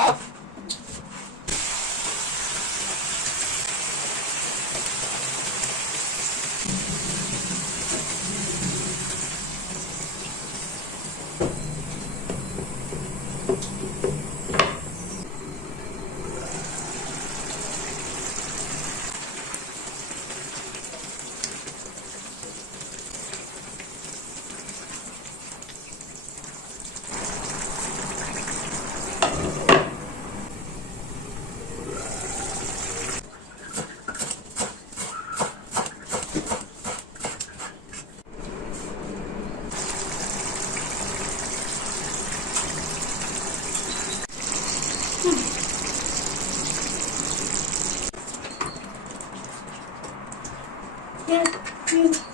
Oh! Mm-hmm.